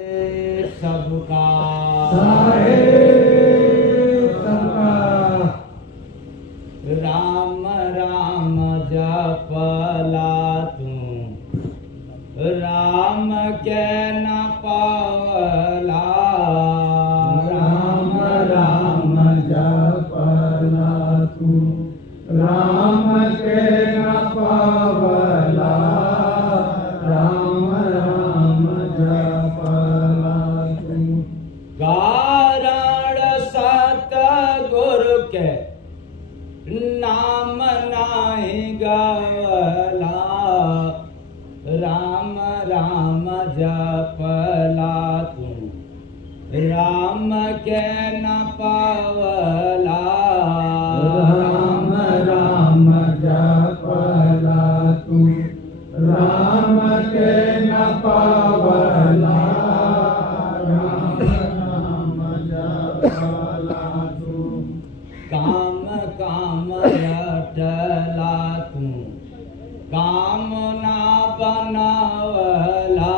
सबका राम राम जपला तू राम के न पावला राम राम जपला तू राम के न पावला राम राम जपला तू कारण सतगुरु के नाम नाही गावला राम राम जपला तू राम के न पावला राम राम जपला तू राम के न पावला राम राम जपला तू काम काम रटला तू काम ना बनावला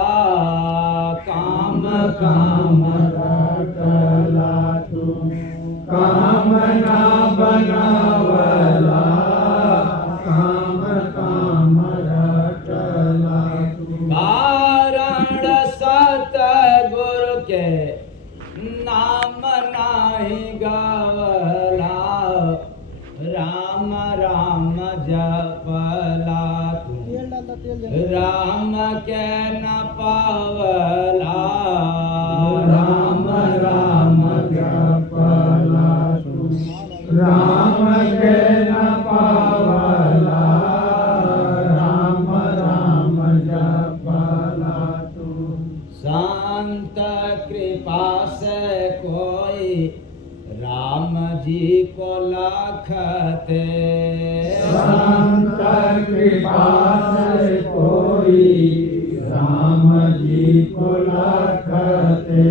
काम काम रटला तू काम ना बनावला काम काम रटला तू कारण सतगुरु के नाम नाही गावला राम राम जपला तू राम के न पावला राम राम जपला तू राम के न पावला राम राम जपला तू संत कृपा से कोई राम जी को लखते संत कृपा से कोई राम जी को लखते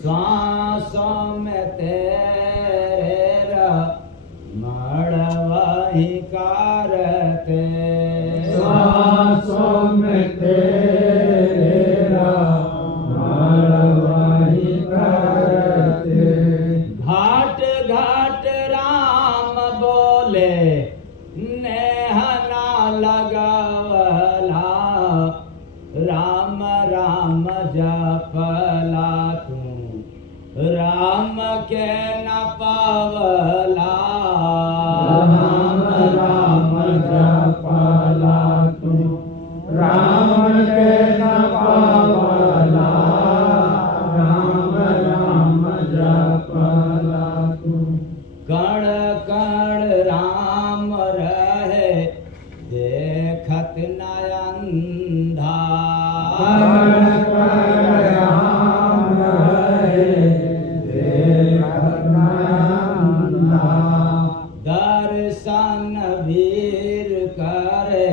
श्वासों में तेरे मड़वही करते श्वासों में तेरा मड़वही करते घाट घाट राम बोले नेहना लगावला राम राम जपला तू राम के न पावला राम राम जपला तू राम के न पावला राम राम जपला तू कण कण राम रहे देखत नयंधा कण कण राम रहे देखत नयंधा दर्शन वीर करे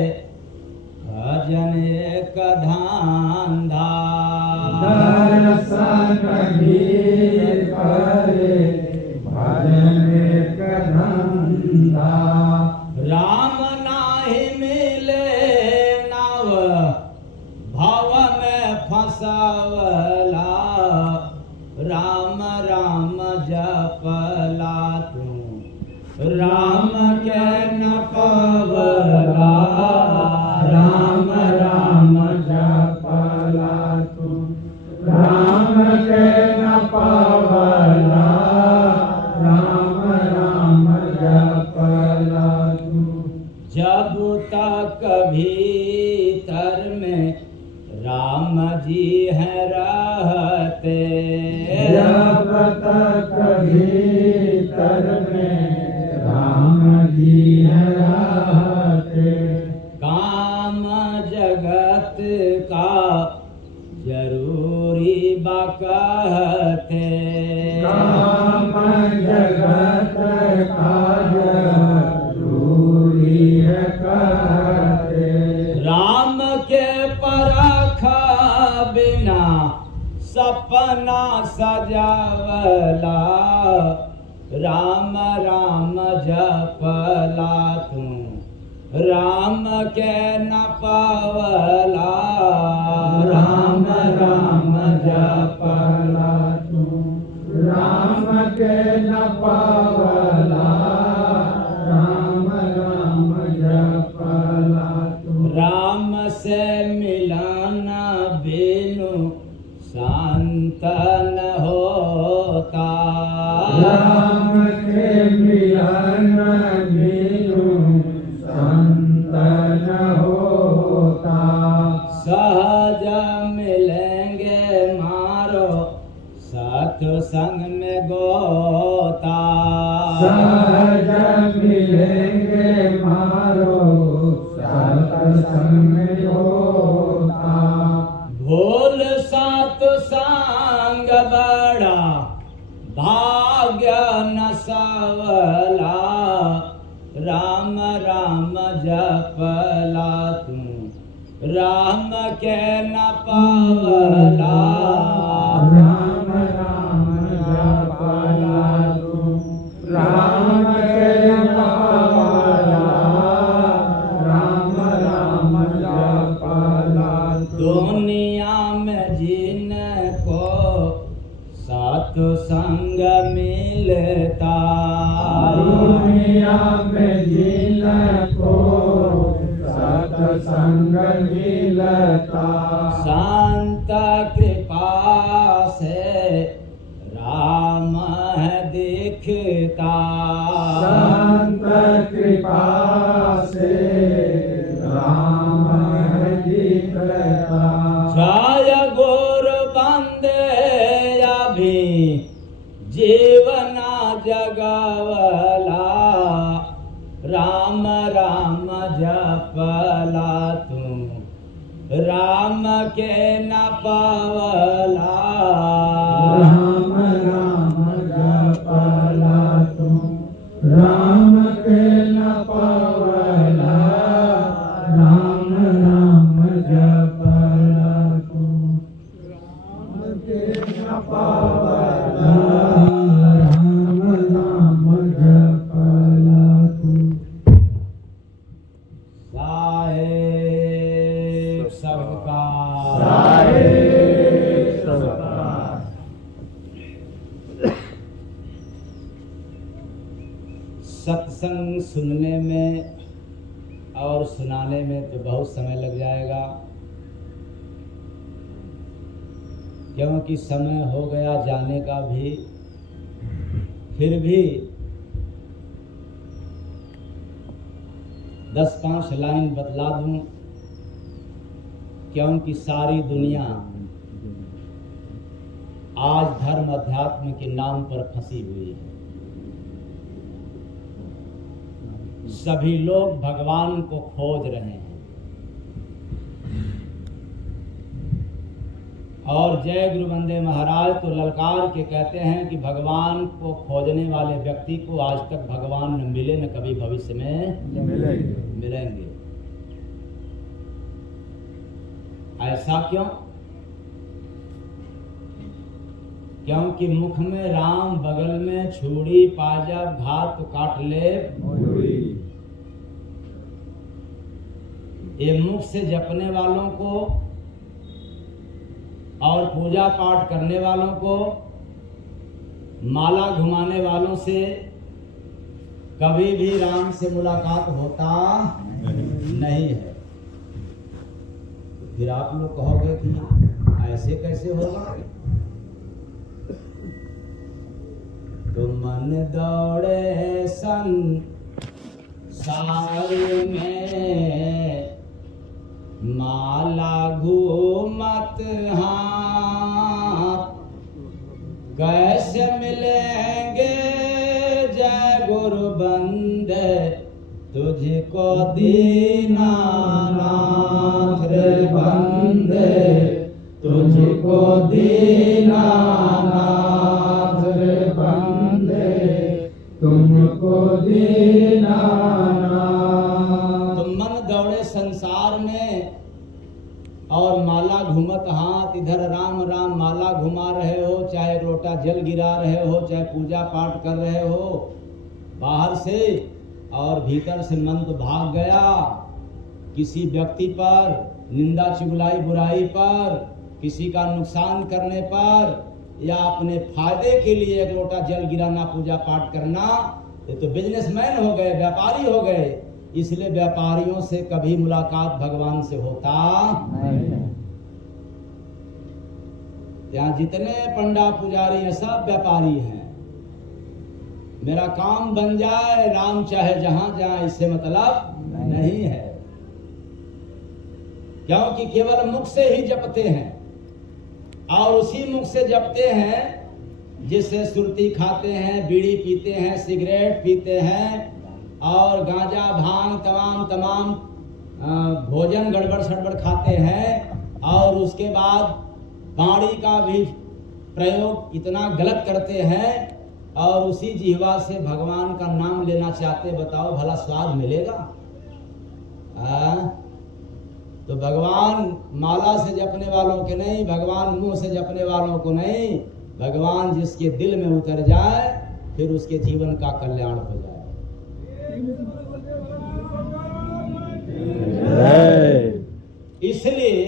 भजन एक धांधा दर्शन वीर करे भजन एक धंधा राम नाही मिले नाव भव में फसावला राम राम जपला तू राम के न पावला राम राम जपला तू राम के न पावला राम राम जपला तू जब तक भीतर में राम जी हैं रहते जब तक भीतर में राम जी रहते काम जगत का जरूरी बकहते काम जगत का जरूरी है कहते राम के परखा बिना सपना सजावला राम राम जपला तू राम के न पावला राम राम जपला पावला राम राम जपला तू राम से मिलाना बिनु शांत न होता राम के मिलन बिनु संत न होता सहज मिलेंगे मारो सत्संग में गोता सहज मिलेंगे मारो सत्संग होता भूल सत्संग बड़ा भाग्य न सवला राम राम जपला तू राम के न पावला राम राम जपला तू राम के पावला राम राम जपला तू दुनिया में जिनको सत्संग मिलता दुनिया में जिनको सत्संग मिलता शांत कृपा से राम है दिखता शांत कृपा से राम दिखता जय गुरु बंदे अभी जीवना जगवला राम राम जपला तू राम के न पावला राम राम जपला तू राम के न पावला राम राम जपला तू राम के न पावला राम राम जपला तू साहेब सबका साहेब सबका सत्संग सुनने में और सुनाने में तो बहुत समय लग जाएगा, क्योंकि समय हो गया जाने का भी। फिर भी 10-5 लाइन बतला दूं, क्योंकि सारी दुनिया आज धर्म अध्यात्म के नाम पर फंसी हुई है। सभी लोग भगवान को खोज रहे हैं और जय गुरु वंदे महाराज तो ललकार के कहते हैं कि भगवान को खोजने वाले व्यक्ति को आज तक भगवान न मिले न कभी भविष्य में मिलेंगे। ऐसा क्यों? क्योंकि मुख में राम, बगल में छुरी, पाजब, घात काट ले। ये मुख से जपने वालों को और पूजा पाठ करने वालों को, माला घुमाने वालों से कभी भी राम से मुलाकात होता नहीं है। फिर आप लोग कहोगे कि ऐसे कैसे होगा? तो मन दौड़े संसार में माला घूमत हाथ, कैसे मिलेंगे जय गुरु बंदे तुझको दीनानाथ रे बंदे, तुझको दीनानाथ रे बंदे, तुमको दीनानाथ। तुम मन दौड़े संसार में और माला घूमत हाथ, इधर राम राम माला घुमा रहे हो, चाहे लोटा जल गिरा रहे हो, चाहे पूजा पाठ कर रहे हो बाहर से, और भीतर से मन तो भाग गया किसी व्यक्ति पर, निंदा चुगलाई बुराई पर, किसी का नुकसान करने पर, या अपने फायदे के लिए एक लोटा जल गिराना, पूजा पाठ करना, ये तो बिजनेसमैन हो गए, व्यापारी हो गए। इसलिए व्यापारियों से कभी मुलाकात भगवान से होता नहीं। यहाँ जितने पंडा पुजारी हैं सब व्यापारी हैं। मेरा काम बन जाए, राम चाहे जहां जाए, इससे मतलब नहीं है। क्योंकि केवल मुख से ही जपते हैं, और उसी मुख से जपते हैं जिससे सुरती खाते हैं, बीड़ी पीते हैं, सिगरेट पीते हैं, और गांजा भांग तमाम भोजन गड़बड़ सड़बड़ खाते हैं, और उसके बाद बाणी का भी प्रयोग इतना गलत करते हैं, और उसी जिह्वा से भगवान का नाम लेना चाहते। बताओ भला स्वाद मिलेगा? तो भगवान माला से जपने वालों के नहीं, भगवान मुंह से जपने वालों को नहीं, भगवान जिसके दिल में उतर जाए फिर उसके जीवन का कल्याण हो जाए। इसलिए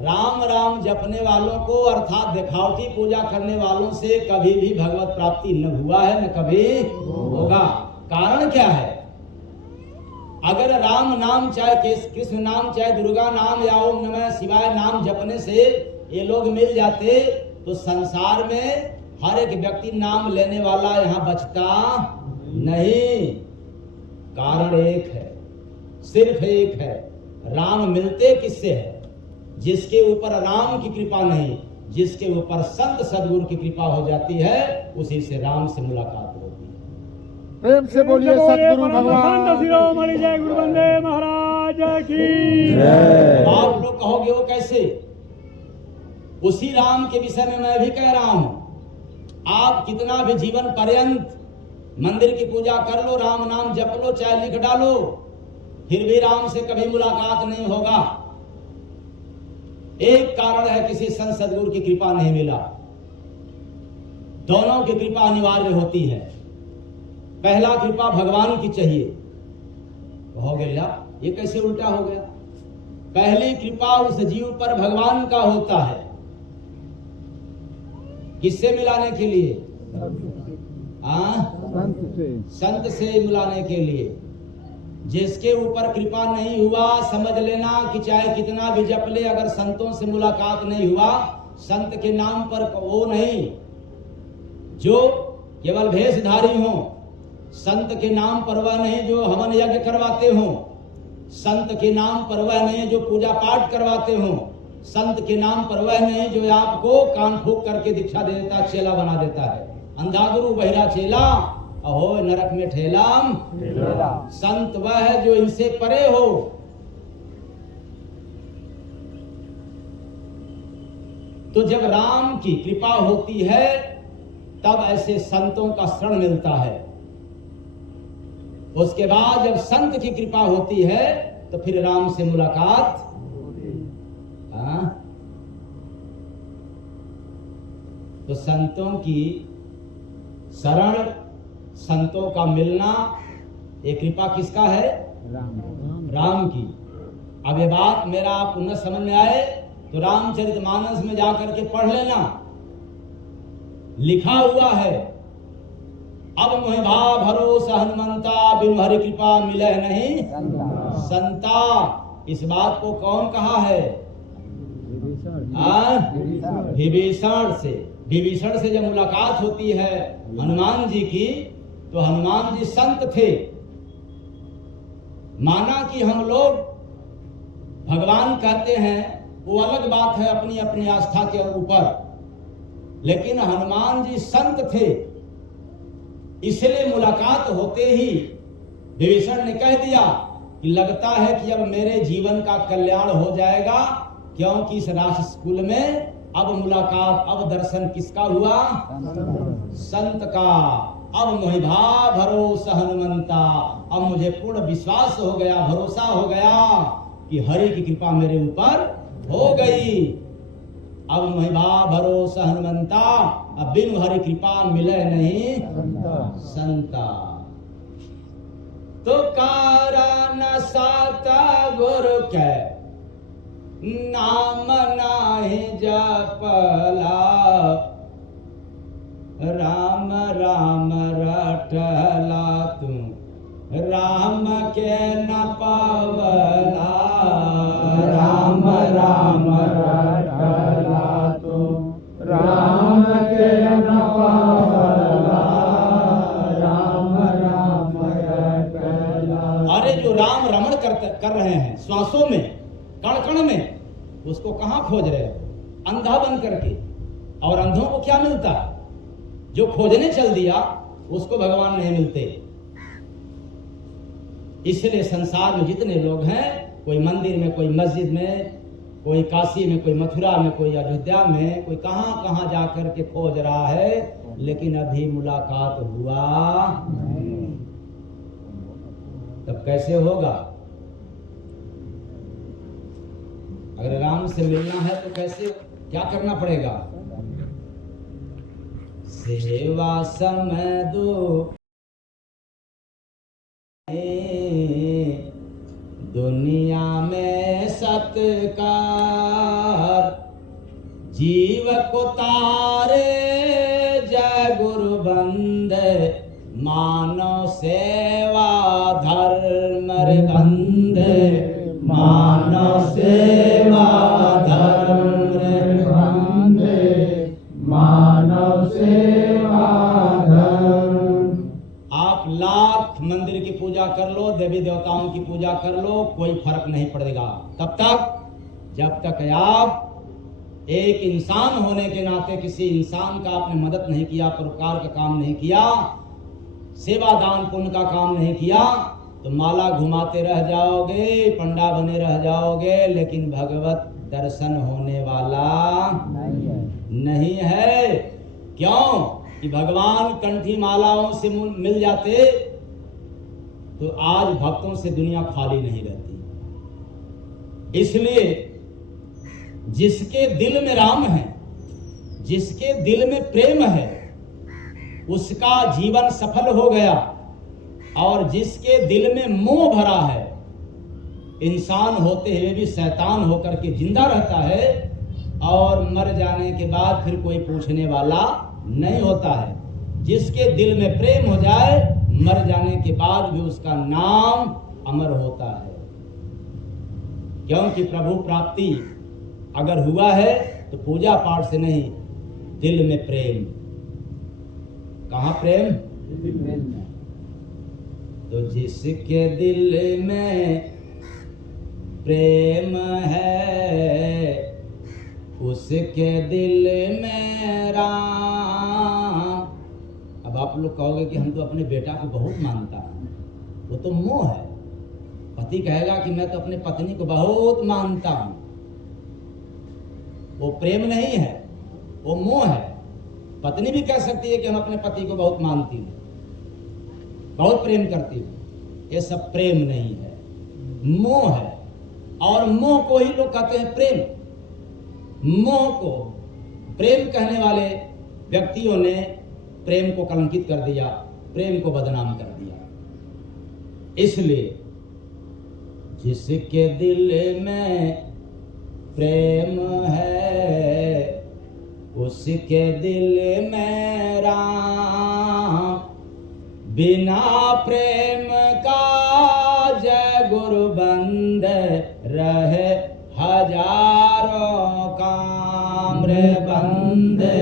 राम राम जपने वालों को, अर्थात दिखावटी पूजा करने वालों से कभी भी भगवत प्राप्ति न हुआ है, न कभी होगा। कारण क्या है? अगर राम नाम चाहे कृष्ण नाम चाहे दुर्गा नाम या ओम नमः शिवाय नाम जपने से ये लोग मिल जाते तो संसार में हर एक व्यक्ति नाम लेने वाला यहाँ बचता नहीं। कारण एक है, सिर्फ एक है। राम मिलते किससे है? जिसके ऊपर राम की कृपा नहीं, जिसके ऊपर संत सद्गुरु की कृपा हो जाती है, उसी से राम से मुलाकात होती है। प्रेम से बोलिए सतगुरु भगवान श्री राम हरि जय गुरु वंदे महाराज की जय। आप लोग कहोगे वो कैसे? उसी राम के विषय में मैं भी कह रहा हूं। आप कितना भी जीवन पर्यंत मंदिर की पूजा कर लो, राम नाम जप लो, चाहे लिख डालो, फिर भी राम से कभी मुलाकात नहीं होगा। एक कारण है, किसी संत सद्गुरु की कृपा नहीं मिला। दोनों की कृपा अनिवार्य होती है। पहला कृपा भगवान की चाहिए। हो गया ये कैसे उल्टा हो गया? पहली कृपा उस जीव पर भगवान का होता है। किससे मिलाने के लिए? संत से मिलाने के लिए। जिसके ऊपर कृपा नहीं हुआ, समझ लेना कि चाहे कितना भी जप ले, अगर संतों से मुलाकात नहीं हुआ, संत के नाम पर वो नहीं जो केवल भेषधारी हो, संत के नाम पर वह नहीं जो हवन यज्ञ करवाते हो, संत के नाम पर वह नहीं जो पूजा पाठ करवाते हो, संत के नाम पर वह नहीं जो आपको कान फूंक करके दीक्षा दे देता, चेला बना देता है। अंधा गुरु बहिरा चेला, अहो नरक में ठेलाम। संत वह है जो इनसे परे हो। तो जब राम की कृपा होती है तब ऐसे संतों का शरण मिलता है। उसके बाद जब संत की कृपा होती है तो फिर राम से मुलाकात। तो संतों की शरण, संतों का मिलना, ये कृपा किसका है? राम की। अब ये बात मेरा आपको न समझ में आए तो रामचरितमानस में जाकर के पढ़ लेना, लिखा हुआ है, अब मोहि भाव भरोसा हनुमंता, बिनु हरि कृपा मिले नहीं संता। इस बात को कौन कहा है? विभीषण से। विभीषण से जब मुलाकात होती है हनुमान जी की, तो हनुमान जी संत थे। माना कि हम लोग भगवान कहते हैं, वो अलग बात है अपनी अपनी आस्था के ऊपर, लेकिन हनुमान जी संत थे। इसलिए मुलाकात होते ही विभीषण ने कह दिया कि लगता है कि अब मेरे जीवन का कल्याण हो जाएगा, क्योंकि इस राजकुल में अब मुलाकात, अब दर्शन किसका हुआ? संत का। अब मोहि भाव भरोसा हनुमंता, अब मुझे पूर्ण विश्वास हो गया, भरोसा हो गया कि हरि की कृपा मेरे ऊपर हो गई। अब मोहि भाव भरोसा हनुमंता, अब बिनु हरि कृपा मिले नहीं संता। तो कारण साता गुरु के नाम नाही जपला, के न पावला, राम राम रटला तू, राम के न पावला, राम राम रटला। अरे जो राम रमण कर रहे हैं श्वासों में, कण कण में, उसको कहां खोज रहे हो? अंधा बन करके। और अंधों को क्या मिलता है? जो खोजने चल दिया उसको भगवान नहीं मिलते। इसलिए संसार में जितने लोग हैं, कोई मंदिर में, कोई मस्जिद में, कोई काशी में, कोई मथुरा में, कोई अयोध्या में, कोई कहां कहां जाकर के खोज रहा है, लेकिन अभी मुलाकात हुआ नहीं। तब कैसे होगा? अगर राम से मिलना है तो कैसे, क्या करना पड़ेगा? सेवा समय दो, दुनिया में सत्कार, जीव को तारे जय गुरु बंदे, मानव सेवा धर्म रे बंदे, मानव सेवा धर्म रे बंदे, मानव सेवा धर्म। आप लाख मंदिर की पूजा कर लो, देवी देवताओं की पूजा कर लो, कोई फर्क नहीं पड़ेगा तब तक जब तक आप एक इंसान होने के नाते किसी इंसान का आपने मदद नहीं किया, परोपकार का काम नहीं किया, सेवा दान पुण्य का काम नहीं किया, तो माला घुमाते रह जाओगे, पंडा बने रह जाओगे, लेकिन भगवत दर्शन होने वाला नहीं है। क्यों? कि भगवान कंठी मालाओं से मिल जाते तो आज भक्तों से दुनिया खाली नहीं रहती। इसलिए जिसके दिल में राम है, जिसके दिल में प्रेम है, उसका जीवन सफल हो गया। और जिसके दिल में मोह भरा है, इंसान होते हुए भी शैतान होकर के जिंदा रहता है, और मर जाने के बाद फिर कोई पूछने वाला नहीं होता है। जिसके दिल में प्रेम हो जाए, मर जाने के बाद भी उसका नाम अमर होता है। क्योंकि प्रभु प्राप्ति अगर हुआ है तो पूजा पाठ से नहीं, दिल में प्रेम। कहाँ प्रेम? तो जिसके दिल में प्रेम है, उसके दिल में राम। अब आप लोग कहोगे कि हम तो अपने बेटा को बहुत मानता हूं, वो तो मोह है। पति कहेगा कि मैं तो अपने पत्नी को बहुत मानता हूं, वो प्रेम नहीं है, वो मोह है। पत्नी भी कह सकती है कि हम अपने पति को बहुत मानती हूँ, बहुत प्रेम करती हूँ। ये सब प्रेम नहीं है, मोह है। और मोह को ही लोग कहते हैं प्रेम। मोह को प्रेम कहने वाले व्यक्तियों ने प्रेम को कलंकित कर दिया, प्रेम को बदनाम कर दिया। इसलिए जिसके दिल में प्रेम है, उसके दिल में राम। बिना प्रेम का जय गुरु बंदे, रहे हजारों काम रे बंदे,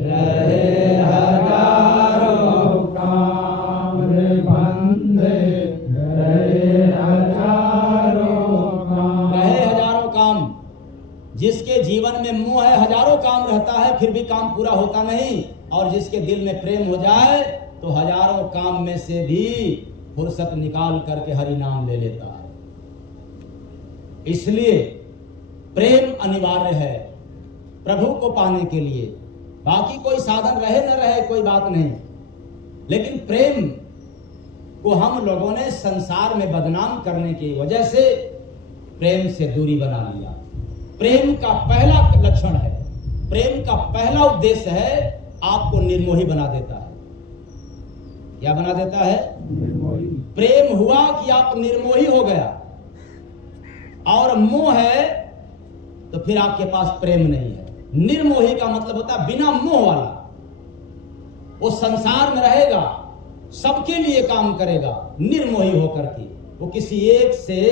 रहे हजारों काम रे बंदे, रहे हजारों काम। रहे हजारों काम। जिसके जीवन में मोह है, हजारों काम रहता है, फिर भी काम पूरा होता नहीं। और जिसके दिल में प्रेम हो जाए तो हजारों काम में से भी फुर्सत निकाल करके हरि नाम ले लेता है। इसलिए प्रेम अनिवार्य है प्रभु को पाने के लिए। बाकी कोई साधन रहे न रहे कोई बात नहीं, लेकिन प्रेम को हम लोगों ने संसार में बदनाम करने की वजह से प्रेम से दूरी बना लिया। प्रेम का पहला लक्षण है, प्रेम का पहला उद्देश्य है, आपको निर्मोही बना देता है। क्या बना देता है? निर्मोही। प्रेम हुआ कि आप निर्मोही हो गया। और मोह है तो फिर आपके पास प्रेम नहीं है। निर्मोही का मतलब होता है बिना मोह वाला। वो संसार में रहेगा, सबके लिए काम करेगा, निर्मोही होकर के। वो किसी एक से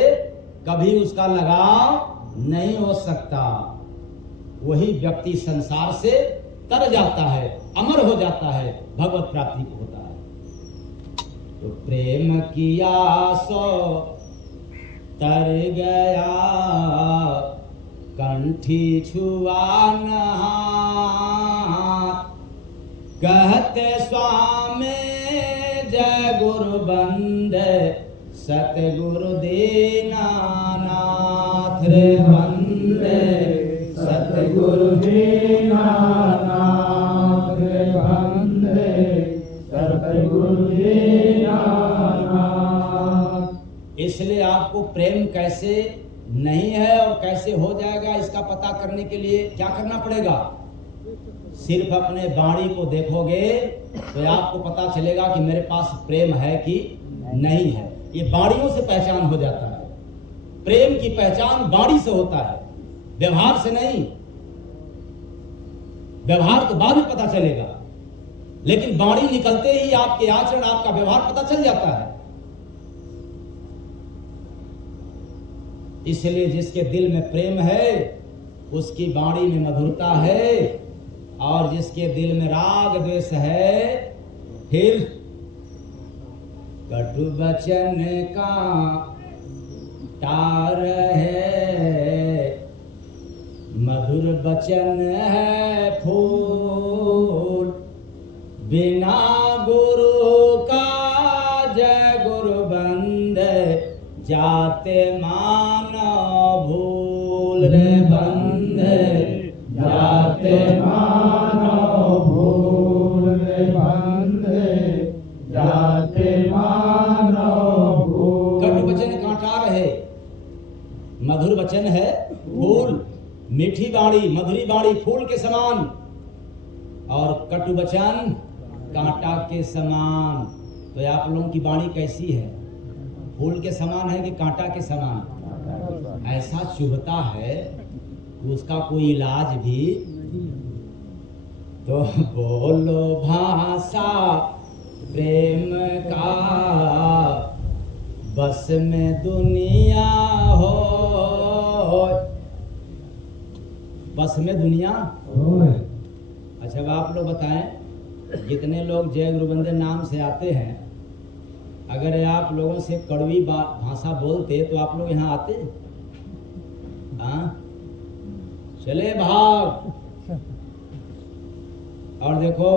कभी उसका लगाव नहीं हो सकता। वही व्यक्ति संसार से तर जाता है, अमर हो जाता है, भगवत प्राप्ति को होता है। तो प्रेम किया सो तर गया, कंठी छुआ न हाथ, कहते स्वामी जय गुरु बंदे सतगुरु दीनानाथ रे बंदे सतगुरु दीनानाथ रे बंदे सतगुरु दीनानाथ। इसलिए आपको प्रेम कैसे नहीं है और कैसे हो जाएगा, इसका पता करने के लिए क्या करना पड़ेगा? सिर्फ अपने वाणी को देखोगे तो आपको पता चलेगा कि मेरे पास प्रेम है कि नहीं है। ये वाणियों से पहचान हो जाता है। प्रेम की पहचान वाणी से होता है, व्यवहार से नहीं। व्यवहार तो बाद में पता चलेगा, लेकिन वाणी निकलते ही आपके आचरण, आपका व्यवहार पता चल जाता है। इसलिए जिसके दिल में प्रेम है उसकी वाणी में मधुरता है, और जिसके दिल में राग द्वेष है फिर कटु वचन का तार है, मधुर वचन है फूल, बिना गुरु का जय गुरु बंदे जाते मानो भूल रे बंदे जाते मानो भूल रे बंदे जाते मानो भूल। कटु वचन कांटा रहे, मधुर वचन है फूल, मीठी बाड़ी मधुरी बाड़ी फूल के समान, और कटु वचन कांटा के समान। तो आप लोगों की वाणी कैसी है? फूल के समान है कि कांटा के समान? ऐसा चुभता है कि उसका कोई इलाज भी। तो बोलो भाषा प्रेम का, बस में दुनिया हो, बस में दुनिया। अच्छा अब आप लोग बताएं, जितने लोग जय गुरु बंदे नाम से आते हैं, अगर आप लोगों से कड़वी भाषा बोलते तो आप लोग यहाँ आते? हाँ, चले भाग। और देखो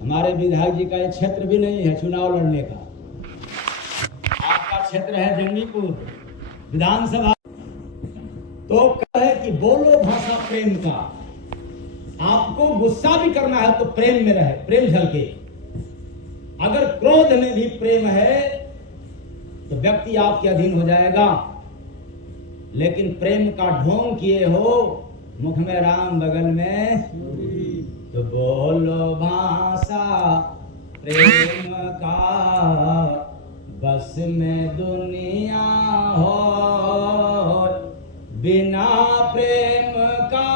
हमारे विधायक जी का ये क्षेत्र भी नहीं है चुनाव लड़ने का। आपका क्षेत्र है जंगीपुर विधानसभा। तो कहे कि बोलो भाषा प्रेम का। आपको गुस्सा भी करना है तो प्रेम में रहे, प्रेम झलके। अगर क्रोध में भी प्रेम है तो व्यक्ति आपके अधीन हो जाएगा। लेकिन प्रेम का ढोंग किए हो, मुख में राम बगल में, तो बोलो भाषा प्रेम का, बस में दुनिया हो, बिना प्रेम का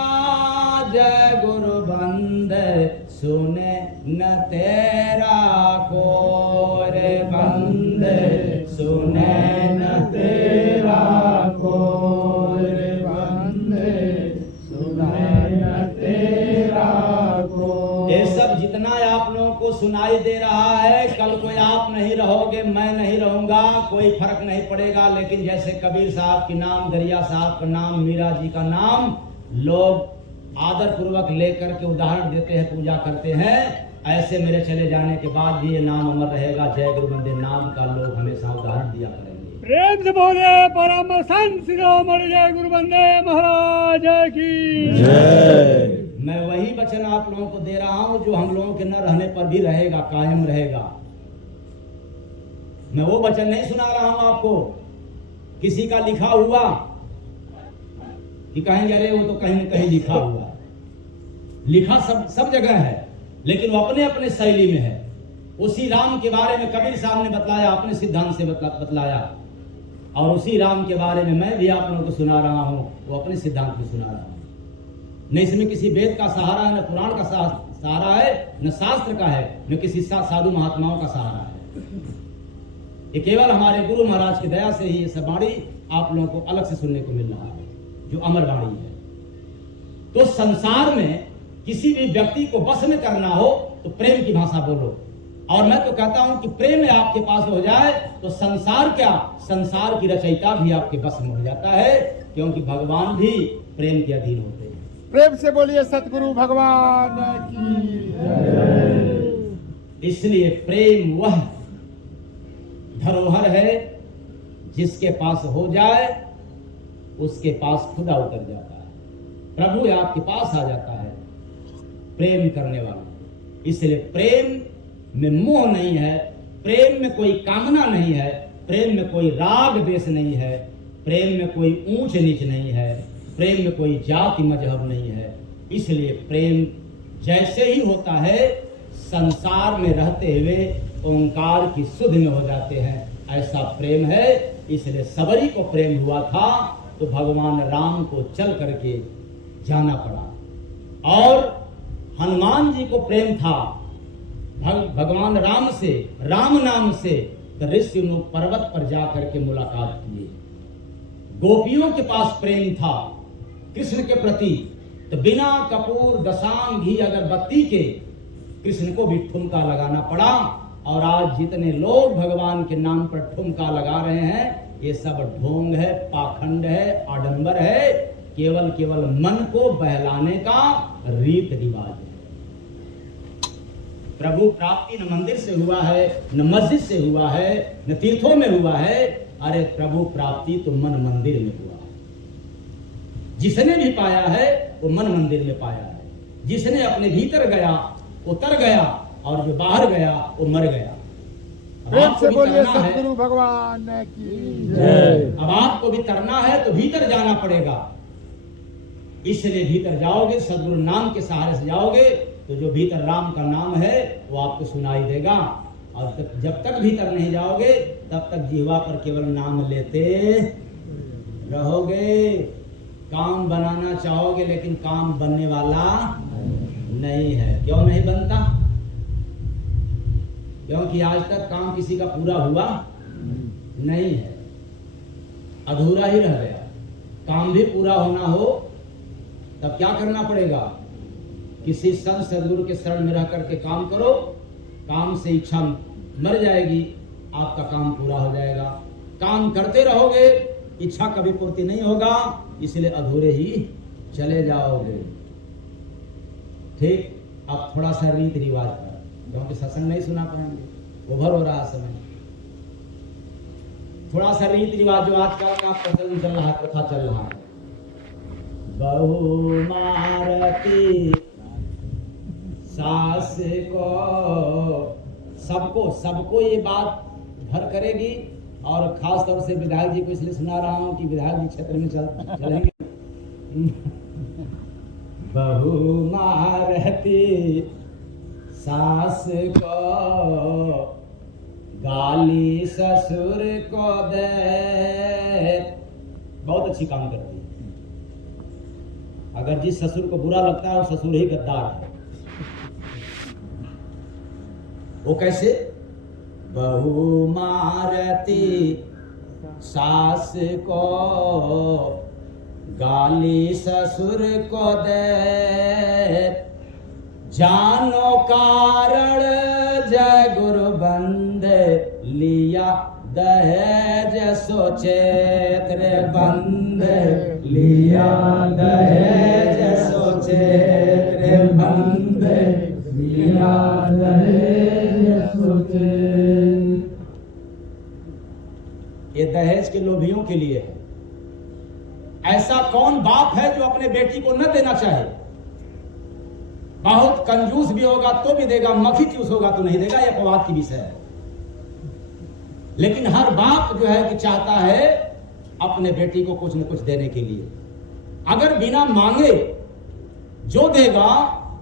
जय गुरु बंदे सुने न तेरा कोरे बंदे सुने न तेरा कोरे बंदे सुने न तेरा को। ये सब जितना आप लोगों को सुनाई दे रहा है, कल कोई आप नहीं रहोगे, मैं नहीं रहूंगा, कोई फर्क नहीं पड़ेगा। लेकिन जैसे कबीर साहब के नाम, दरिया साहब का नाम, मीरा जी का नाम लोग आदर पूर्वक लेकर के उदाहरण देते हैं, पूजा करते हैं, ऐसे मेरे चले जाने के बाद भी ये नाम अमर रहेगा। जय गुरु बंदे नाम का लोग हमेशा उदाहरण दिया करेंगे। प्रेम से बोले परम संत शिरोमणि जय गुरु बंदे महाराज की जय। मैं वही वचन आप लोगों को दे रहा हूं जो हम लोगों के न रहने पर भी रहेगा, कायम रहेगा। मैं वो वचन नहीं सुना रहा हूं आपको किसी का लिखा हुआ कि कहेंगे अरे वो तो कहीं न कहीं लिखा हुआ है। लिखा सब जगह है, लेकिन वो अपने अपने शैली में है। उसी राम के बारे में कबीर साहब ने बतलाया, अपने सिद्धांत से बतलाया, और उसी राम के बारे में मैं भी आप लोगों को सुना रहा हूं, वो अपने सिद्धांत में सुना रहा हूं। न इसमें किसी वेद का सहारा है, न पुराण का सहारा है, न शास्त्र का है, न किसी साधु महात्माओं का सहारा है। ये केवल हमारे गुरु महाराज की दया से ही ये सब वाणी आप लोगों को अलग से सुनने को मिल रहा है, जो अमर वाणी है। तो संसार में किसी भी व्यक्ति को बस में करना हो तो प्रेम की भाषा बोलो। और मैं तो कहता हूं कि प्रेम में आपके पास हो जाए तो संसार क्या, संसार की रचयिता भी आपके बस में हो जाता है, क्योंकि भगवान भी प्रेम के अधीन होते हैं। प्रेम से बोलिए सतगुरु भगवान की जय। इसलिए प्रेम वह धरोहर है जिसके पास हो जाए उसके पास खुदा उतर जाता है, प्रभु आपके पास आ जाता है, प्रेम करने वाला। इसलिए प्रेम में मोह नहीं है, प्रेम में कोई कामना नहीं है, प्रेम में कोई राग द्वेष नहीं है, प्रेम में कोई ऊंच नीच नहीं है, प्रेम में कोई जाति मजहब नहीं है। इसलिए प्रेम जैसे ही होता है संसार में रहते हुए ओंकार की सुध में हो जाते हैं, ऐसा प्रेम है। इसलिए सबरी को प्रेम हुआ था तो भगवान राम को चल करके जाना पड़ा, और हनुमान जी को प्रेम था भगवान राम से, राम नाम से, तो ऋषि लोग पर्वत पर जाकर के मुलाकात किए। गोपियों के पास प्रेम था कृष्ण के प्रति, तो बिना कपूर दशांग घी अगरबत्ती के कृष्ण को भी ठुमका लगाना पड़ा। और आज जितने लोग भगवान के नाम पर ठुमका लगा रहे हैं ये सब ढोंग है, पाखंड है, आडंबर है, केवल मन को बहलाने का रीत रिवाज है। प्रभु प्राप्ति न मंदिर से हुआ है, न मस्जिद से हुआ है, न तीर्थों में हुआ है। अरे प्रभु प्राप्ति तो मन मंदिर में हुआ है। जिसने भी पाया है वो मन मंदिर में पाया है। जिसने अपने भीतर गया उतर गया, और जो बाहर गया वो मर गया। प्रेम से बोलिए सतगुरु भगवान की जय। अब आपको भी तरना है तो भीतर जाना पड़ेगा। इसलिए भीतर जाओगे, सदगुरु नाम के सहारे से जाओगे तो जो भीतर राम का नाम है वो आपको सुनाई देगा। और जब तक भीतर नहीं जाओगे तब तक जीवा पर केवल नाम लेते रहोगे। काम बनाना चाहोगे लेकिन काम बनने वाला नहीं है। क्यों नहीं बनता? क्योंकि आज तक काम किसी का पूरा हुआ नहीं है, अधूरा ही रह गया। काम भी पूरा होना हो तब क्या करना पड़ेगा? किसी संत सदगुरु के शरण में रह करके काम करो। काम से इच्छा मर जाएगी, आपका काम पूरा हो जाएगा। काम करते रहोगे, इच्छा कभी पूर्ति नहीं होगा, इसलिए अधूरे ही चले जाओगे। ठीक, अब थोड़ा सा रीति रिवाज पर, क्योंकि सत्संग नहीं सुना पाएंगे, ओभर हो रहा समय। थोड़ा सा रीति रिवाज जो आजकल का प्रचलन चल रहा है, प्रथा चल रहा है। बहु मारती सास को, सबको ये बात घर करेगी। और खास तौर से विधायक जी को इसलिए सुना रहा हूं कि विधायक जी क्षेत्र में चलेंगे। बहु मारती सास को, गाली ससुर को दे। बहुत अच्छी काम करती है। अगर जिस ससुर को बुरा लगता है वो ससुर ही गद्दार है। वो कैसे? बहु मारती सास को, गाली ससुर को दे। जानो कारण जय गुरु बंदे, लिया दहेज सोचे तेरे बंदे, लिया दहेज सोचे तेरे बंदे, लिया दहेज सोचे। ये दहेज के लोभियों के लिए है। ऐसा कौन बाप है जो अपने बेटी को न देना चाहे? बहुत कंजूस भी होगा तो भी देगा, मक्खी चूस होगा तो नहीं देगा, यह अपवाद की विषय है। लेकिन हर बाप जो है कि चाहता है अपने बेटी को कुछ न कुछ देने के लिए। अगर बिना मांगे जो देगा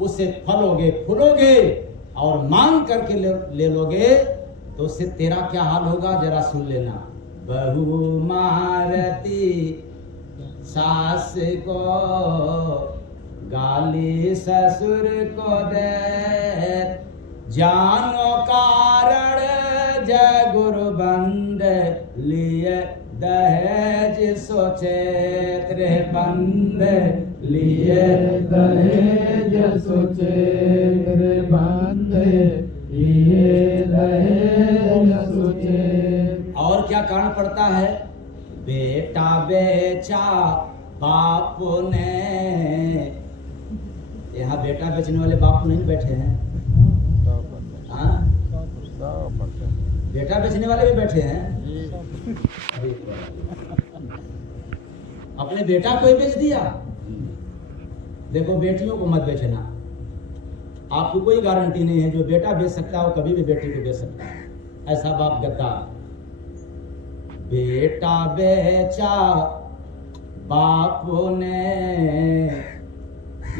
उससे फलोगे फूलोगे, और मांग करके ले लोगे तो उससे तेरा क्या हाल होगा जरा सुन लेना। बहु मारती सास को, गाली ससुर को दे। जानो कारण जय गुरु बंद, सोचे रे बंद लिए दहेज सोचे रे बांधे लिए दहेज सोचे। और क्या कारण पड़ता है? बेटा बेचा बापू ने। यहाँ बेटा बेचने वाले बापू नहीं बैठे हैं, हाँ? बेटा बेचने वाले भी बैठे हैं। अपने बेटा को ही बेच दिया। देखो, बेटियों को मत बेचना। आपको कोई गारंटी नहीं है, जो बेटा बेच सकता है वो कभी भी बेटी को बेच सकता है। ऐसा बाप गद्दार। बेटा बेचा बापू ने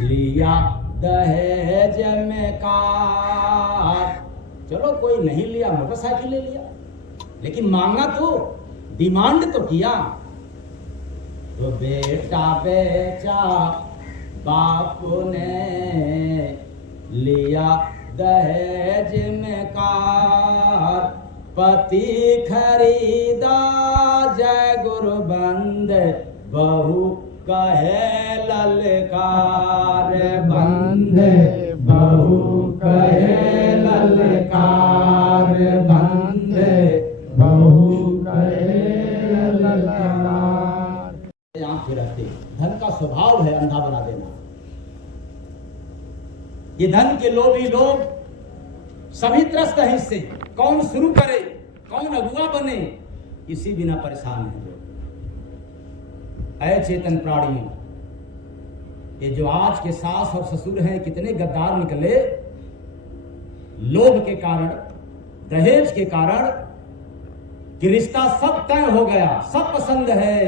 लिया दहेज में कार। चलो, कोई नहीं लिया, मोटरसाइकिल ले लिया, लेकिन मांगा तो, डिमांड तो किया। तो बेटा बेचा बापू ने लिया दहेज में कार। पति खरीदा जय गुरु बंद बहू कहे ललकार। बंदे बहू कहे ललकार। बंदे बहू कहे ललकार। आंख रहते, धन का स्वभाव है अंधा बना देना। ये धन के लोभी लोग सभी त्रस्त हैं इससे। कौन शुरू करे, कौन अगुआ बने, इसी बिना परेशान है। ऐ चेतन प्राणियों, ये जो आज के सास और ससुर हैं, कितने गद्दार निकले। लोभ के कारण, दहेज के कारण कि रिश्ता सब तय हो गया, सब पसंद है,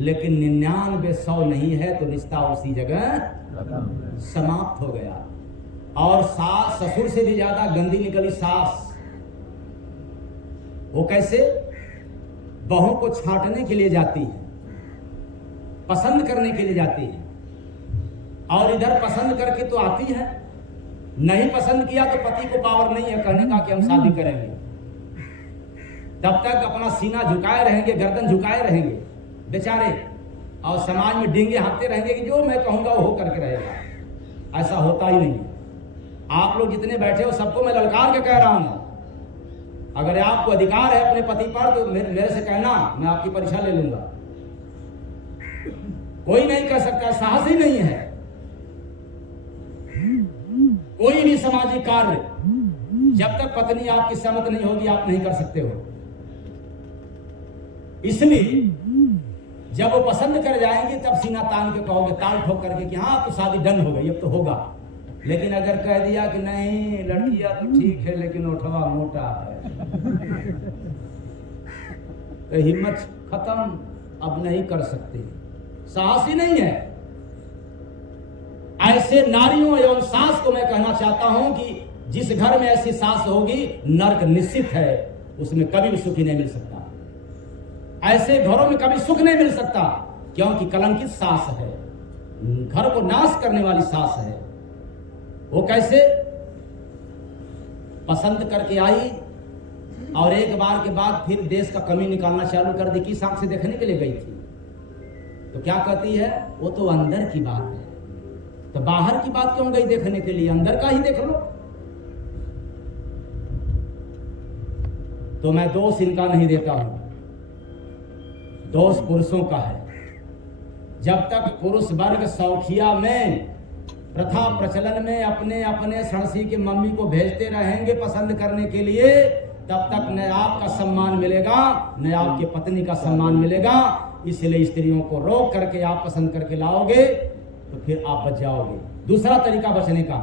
लेकिन 99-100 नहीं है तो रिश्ता उसी जगह समाप्त हो गया। और सास ससुर से भी ज्यादा गंदी निकली सास। वो कैसे? बहू को छांटने के लिए जाती है, पसंद करने के लिए जाती है, और इधर पसंद करके तो आती है, नहीं पसंद किया तो पति को पावर नहीं है कहने का कि हम शादी करेंगे। तब तक अपना सीना झुकाए रहेंगे, गर्दन झुकाए रहेंगे बेचारे, और समाज में डींगे हाँकते रहेंगे कि जो मैं कहूंगा वो हो करके रहेगा। ऐसा होता ही नहीं। आप लोग जितने बैठे हो सबको मैं ललकार के कह रहा हूं, अगर आपको अधिकार है अपने पति पर तो मेरे से कहना, मैं आपकी परीक्षा ले लूंगा। कोई नहीं कर सकता, साहस ही नहीं है। कोई भी सामाजिक कार्य जब तक पत्नी आपकी सहमत नहीं होगी आप नहीं कर सकते हो। इसलिए जब वो पसंद कर जाएंगे तब सीना तान के कहोगे, ताल ठोक करके कि हाँ तो शादी डन हो गई, अब तो होगा। लेकिन अगर कह दिया कि नहीं लड़कियां तो ठीक है लेकिन उठवा मोटा है, तो हिम्मत खत्म, अब नहीं कर सकते, साहस ही नहीं है। ऐसे नारियों एवं सास को मैं कहना चाहता हूं कि जिस घर में ऐसी सास होगी नर्क निश्चित है, उसमें कभी भी सुख ही नहीं मिल सकता। ऐसे घरों में कभी सुख नहीं मिल सकता, क्योंकि कलंकित सास है, घर को नाश करने वाली सास है। वो कैसे? पसंद करके आई और एक बार के बाद फिर देश का कमी निकालना चालू कर दी। किस आंख से देखने के लिए गई थी? तो क्या कहती है, वो तो अंदर की बात है, तो बाहर की बात क्यों गई देखने के लिए? अंदर का ही देख लो। तो मैं दोष इनका नहीं देता हूं, दोष पुरुषों का है। जब तक पुरुष वर्ग शौकिया में, प्रथा प्रचलन में अपने अपने सड़सी की मम्मी को भेजते रहेंगे पसंद करने के लिए, तब तक न आपका सम्मान मिलेगा न आपकी पत्नी का सम्मान मिलेगा। इसलिए स्त्रियों को रोक करके आप पसंद करके लाओगे तो फिर आप बच जाओगे। दूसरा तरीका बचने का,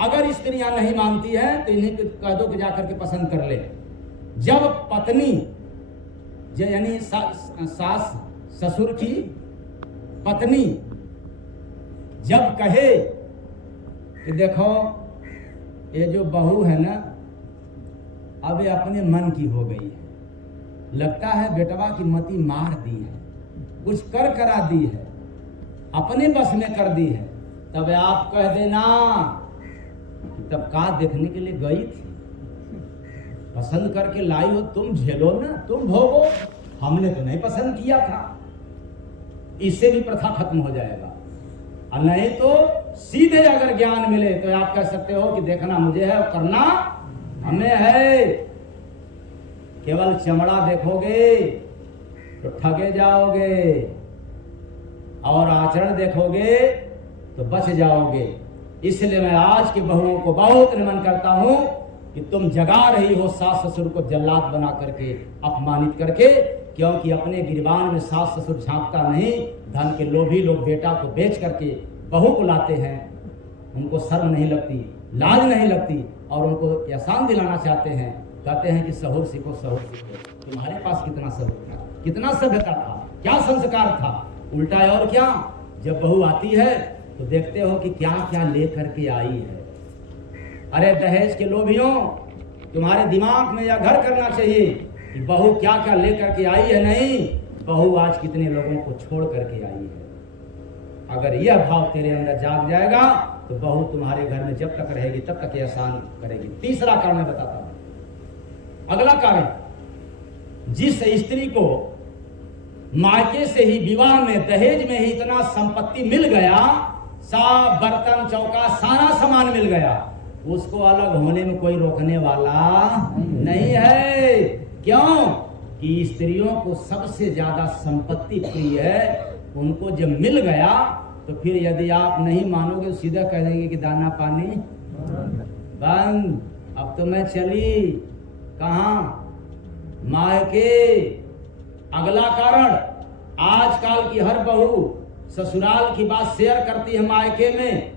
अगर स्त्रियां नहीं मानती हैं तो इन्हीं कह दो कि जाकर के पसंद कर ले। जब पत्नी यानी सास ससुर की पत्नी जब कहे कि देखो ये जो बहू है ना अब ये अपने मन की हो गई है, लगता है बेटवा की मति मार दी है, कुछ कर करा दी है, अपने बस में कर दी है, तब आप कह देना तब का देखने के लिए गई थी, पसंद करके लाई हो, तुम झेलो ना, तुम भोगो, हमने तो नहीं पसंद किया था। इससे भी प्रथा खत्म हो जाएगा। और नहीं तो सीधे अगर ज्ञान मिले तो आप कह सकते हो कि देखना मुझे है और करना हमें है। केवल चमड़ा देखोगे तो ठगे जाओगे और आचरण देखोगे तो बच जाओगे। इसलिए मैं आज के बहुओं को बहुत नमन करता हूं कि तुम जगा रही हो सास ससुर को जल्लाद बना करके, अपमानित करके, क्योंकि अपने गिरबान में सास ससुर झांकता नहीं। धन के लोभी लोग बेटा को बेच करके बहू को लाते हैं, उनको शर्म नहीं लगती, लाज नहीं लगती और उनको एहसान दिलाना चाहते हैं। कहते हैं कि सहूर सीखो, सहूर सीखो। तुम्हारे पास कितना सहूर था, कितना सभ्यता था, क्या संस्कार था। उल्टा है और क्या, जब बहू आती है तो देखते हो कि क्या क्या लेकर के आई है। अरे दहेज के लोभियों, तुम्हारे दिमाग में यह घर करना चाहिए कि बहू क्या क्या लेकर के आई है। नहीं, बहू आज कितने लोगों को छोड़ करके आई है। अगर यह भाव तेरे अंदर जाग जाएगा तो बहू तुम्हारे घर में जब तक रहेगी तब तक एहसान करेगी। तीसरा कारण मैं बताता हूं। अगला कारण, जिस स्त्री को मायके से ही विवाह में दहेज में ही इतना संपत्ति मिल गया, साफ बर्तन चौका सारा सामान मिल गया, उसको अलग होने में कोई रोकने वाला नहीं है। क्यों कि स्त्रियों को सबसे ज्यादा संपत्ति प्रिय है। उनको जब मिल गया तो फिर यदि आप नहीं मानोगे तो सीधा कह देंगे कि दाना पानी बंद, अब तो मैं चली कहां, मायके। अगला कारण, आजकल की हर बहू ससुराल की बात शेयर करती है मायके में।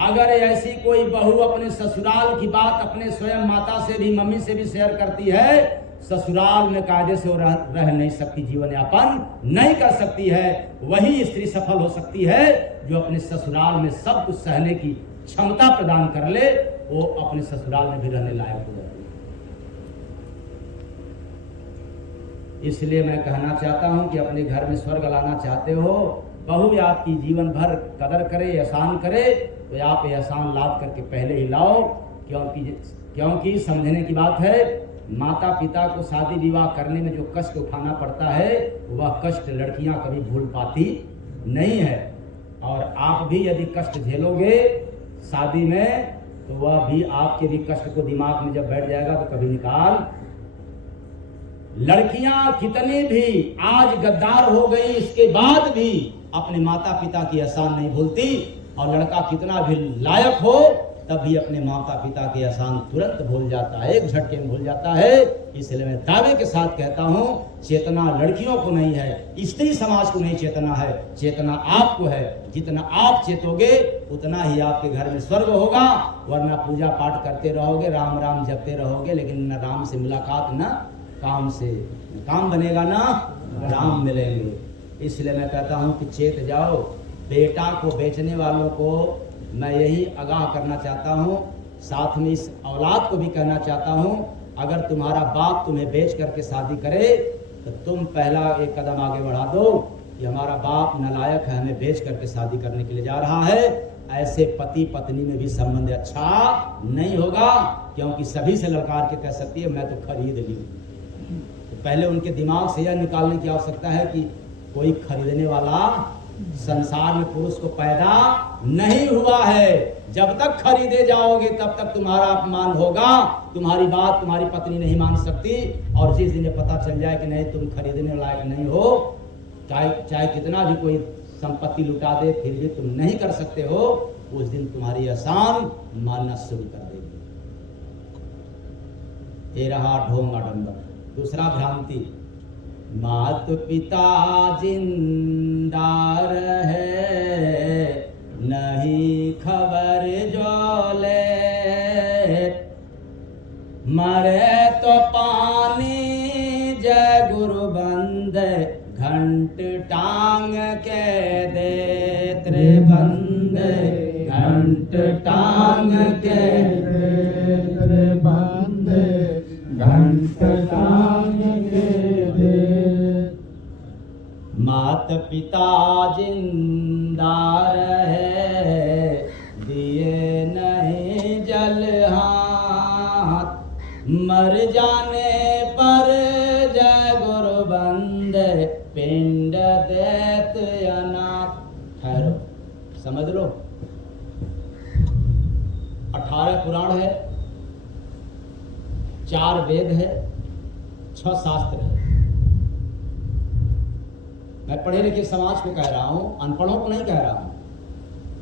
अगर ऐसी कोई बहू अपने ससुराल की बात अपने स्वयं माता से भी, मम्मी से भी शेयर करती है, ससुराल में कायदे से रह नहीं सकती, जीवन यापन नहीं कर सकती है। वही स्त्री सफल हो सकती है जो अपने ससुराल में सब कुछ सहने की क्षमता प्रदान कर ले, वो अपने ससुराल में भी रहने लायक हो जाती है। इसलिए मैं कहना चाहता हूं कि अपने घर में स्वर्ग लाना चाहते हो, बहू आपकी जीवन भर कदर करे, एहसान करे, तो आप एहसान लाद करके पहले ही लाओ। क्योंकि समझने की बात है, माता पिता को शादी विवाह करने में जो कष्ट उठाना पड़ता है वह कष्ट लड़कियां कभी भूल पाती नहीं है। और आप भी यदि कष्ट झेलोगे शादी में तो वह भी आपके भी कष्ट को दिमाग में जब बैठ जाएगा तो कभी निकाल। लड़कियां कितनी भी आज गद्दार हो गई, इसके बाद भी अपने माता पिता की एहसान नहीं भूलती। और लड़का कितना भी लायक हो तब भी अपने माता पिता के एहसान तुरंत भूल जाता है, एक झटके में भूल जाता है। इसलिए मैं दावे के साथ कहता हूं, चेतना लड़कियों को नहीं है, स्त्री समाज को नहीं चेतना है, चेतना आपको है। जितना आप चेतोगे उतना ही आपके घर में स्वर्ग होगा। वरना पूजा पाठ करते रहोगे, राम राम जपते रहोगे, लेकिन न राम से मुलाकात न काम से, काम बनेगा ना राम मिलेंगे। इसलिए मैं कहता हूं कि चेत जाओ। बेटा को बेचने वालों को मैं यही आगाह करना चाहता हूं, साथ में इस औलाद को भी कहना चाहता हूं, अगर तुम्हारा बाप तुम्हें बेच करके शादी करे तो तुम पहला एक कदम आगे बढ़ा दो कि हमारा बाप नालायक है, हमें बेच करके शादी करने के लिए जा रहा है। ऐसे पति पत्नी में भी संबंध अच्छा नहीं होगा, क्योंकि सभी से ललकार के कह सकती है मैं तो खरीद ली। तो पहले उनके दिमाग से यह निकालने की आवश्यकता है कि कोई खरीदने वाला संसार में पुरुष को पैदा नहीं हुआ है। जब तक खरीदे जाओगे तब तक तुम्हारा अपमान होगा, तुम्हारी बात तुम्हारी पत्नी नहीं मान सकती। और जिस दिन पता चल जाए कि नहीं तुम खरीदने लायक नहीं हो, चाहे कितना भी कोई संपत्ति लुटा दे फिर भी तुम नहीं कर सकते हो, उस दिन तुम्हारी एहसान मानना शुरू कर देगी। ये रहा ढोंग आडंबर। दूसरा भ्रांति, मात पिता जिंदा रहे नहीं खबर जो ले, मरे तो पानी जय गुरु बंदे घंट टांग के दे, त्रे बंदे घंट टांग के दे, त्रे बंदे घंट टांग के दे। मात पिता जिंदा रहे दिए नहीं जल हाथ, मर जाने पर जय गुरु बंदे पिंड देत समझ लो। 18 पुराण है, 4 वेद है, 6 शास्त्र है। मैं पढ़े लिखे समाज को कह रहा हूं, अनपढ़ों को नहीं कह रहा हूं।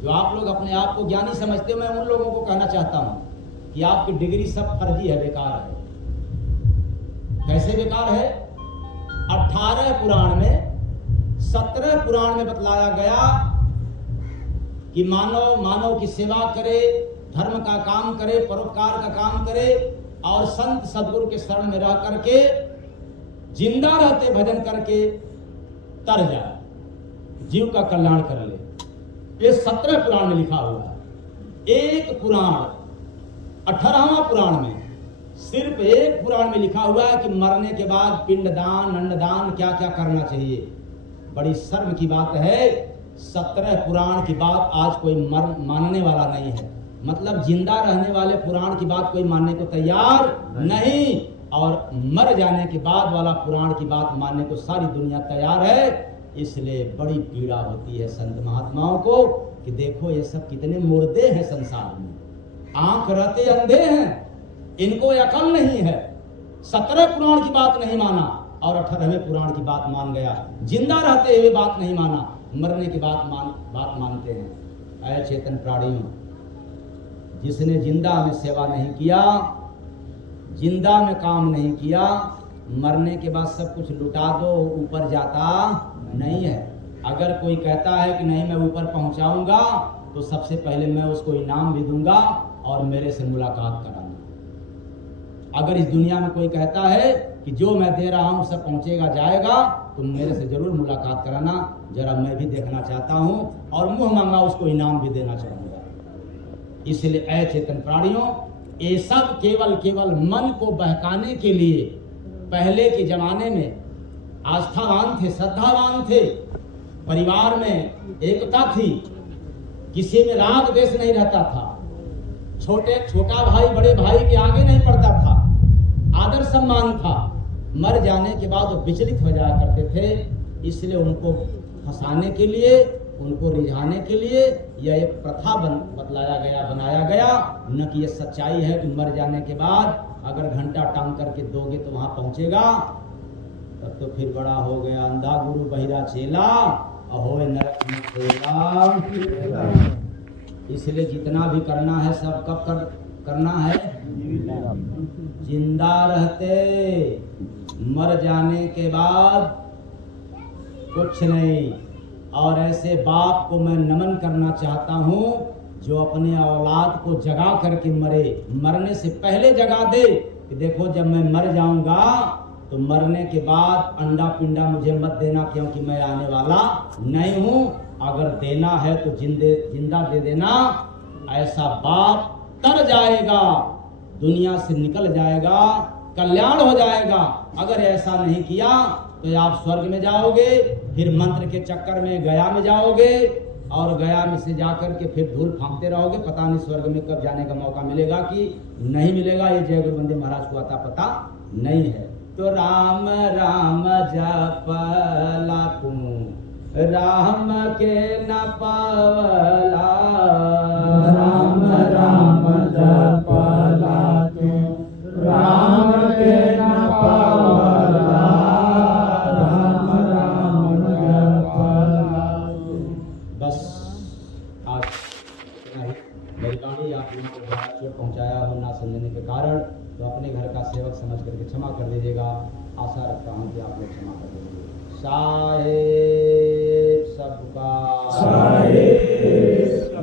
जो आप लोग अपने आप को ज्ञानी समझते हो, मैं उन लोगों को कहना चाहता हूं कि आपकी डिग्री सब फर्जी है, बेकार है। कैसे बेकार है? 18 पुराण में 17 पुराण में बतलाया गया कि मानव की सेवा करे, धर्म का काम करे, परोपकार का काम करे और संत सदगुरु के शरण में रह करके जिंदा रहते भजन करके तर जाए, जीव का कल्याण कर ले। ये 17 पुराण में लिखा हुआ है। एक पुराण 18वां पुराण में, सिर्फ एक पुराण में लिखा हुआ है कि मरने के बाद पिंडदान, अंडदान क्या क्या करना चाहिए। बड़ी शर्म की बात है, 17 पुराण की बात आज कोई मानने वाला नहीं है। मतलब जिंदा रहने वाले पुराण की बात कोई मानने को तैयार नहीं, और मर जाने के बाद वाला पुराण की बात मानने को सारी दुनिया तैयार है। इसलिए बड़ी पीड़ा होती है संत महात्माओं को कि देखो ये सब कितने मुर्दे हैं संसार में, आंख रहते अंधे हैं, इनको अकल नहीं है। 17 पुराण की बात नहीं माना और 18वें पुराण की बात मान गया। जिंदा रहते हुए बात नहीं माना, मरने की बात मानते हैं। ऐ चेतन प्राणियों, जिसने जिंदा में सेवा नहीं किया, जिंदा में काम नहीं किया, मरने के बाद सब कुछ लुटा दो, ऊपर जाता नहीं है। अगर कोई कहता है कि नहीं मैं ऊपर पहुंचाऊंगा, तो सबसे पहले मैं उसको इनाम भी दूंगा और मेरे से मुलाकात कराना। अगर इस दुनिया में कोई कहता है कि जो मैं दे रहा हूं सब पहुंचेगा जाएगा, तो मेरे से जरूर मुलाकात कराना, जरा मैं भी देखना चाहता हूं और मुंह मांगा उसको इनाम भी देना चाहूंगा। इसलिए ऐ चेतन प्राणियों, ये सब केवल मन को बहकाने के लिए पहले के जमाने में आस्थावान थे, श्रद्धावान थे, परिवार में एकता थी, किसी में राग द्वेष नहीं रहता था, छोटा भाई बड़े भाई के आगे नहीं पड़ता था, आदर सम्मान था। मर जाने के बाद वो विचलित हो जाया करते थे। इसलिए उनको फंसाने के लिए, उनको रिझाने के लिए यह एक प्रथा बनाया गया। न कि यह सच्चाई है कि मर जाने के बाद अगर घंटा टांग करके दोगे तो वहां पहुंचेगा। तब तो फिर बड़ा हो गया अंधा गुरु बहिरा चेला, अहोय नरक में खेला। इसलिए जितना भी करना है सब कब करना है? जिंदा रहते, मर जाने के बाद कुछ नहीं। और ऐसे बाप को मैं नमन करना चाहता हूं जो अपने औलाद को जगा करके मरे, मरने से पहले जगा दे कि देखो जब मैं मर जाऊंगा तो मरने के बाद अंडा पिंडा मुझे मत देना, क्योंकि मैं आने वाला नहीं हूं। अगर देना है तो जिंदा दे देना। ऐसा बाप तर जाएगा, दुनिया से निकल जाएगा, कल्याण हो जाएगा। अगर ऐसा नहीं किया तो आप स्वर्ग में जाओगे, फिर मंत्र के चक्कर में गया में जाओगे और गया में से जाकर के फिर धूल फांकते रहोगे। पता नहीं स्वर्ग में कब जाने का मौका मिलेगा कि नहीं मिलेगा, ये जय गुरु बंदे महाराज को आता पता नहीं है। तो राम राम जपला तू, राम के न पावला, राम राम जपला तू, राम के न पावला, राम राम जपला तू। बस आज मेरी वाणी आप लोगों को चोट पहुंचाया हो ना समझने के कारण, तो अपने घर का सेवक समझ करके क्षमा कर दीजिएगा। आशा रखता हूं कि आप लोग क्षमा कर देंगे। साहेब सबका साहेब